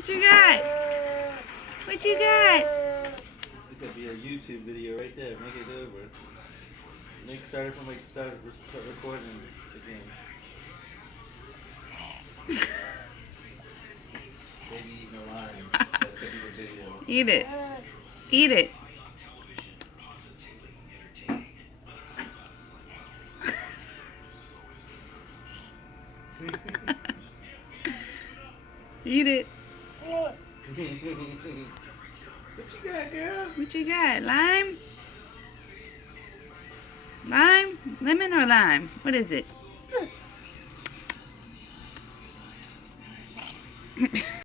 What you got? What you got? It could be a YouTube video right there. Make it over. Start it from start recording again. Baby eating a lime. That could be the video. Eat it. Eat it. Eat it. What you got, girl? What you got? Lime? Lime? Lemon or lime? What is it?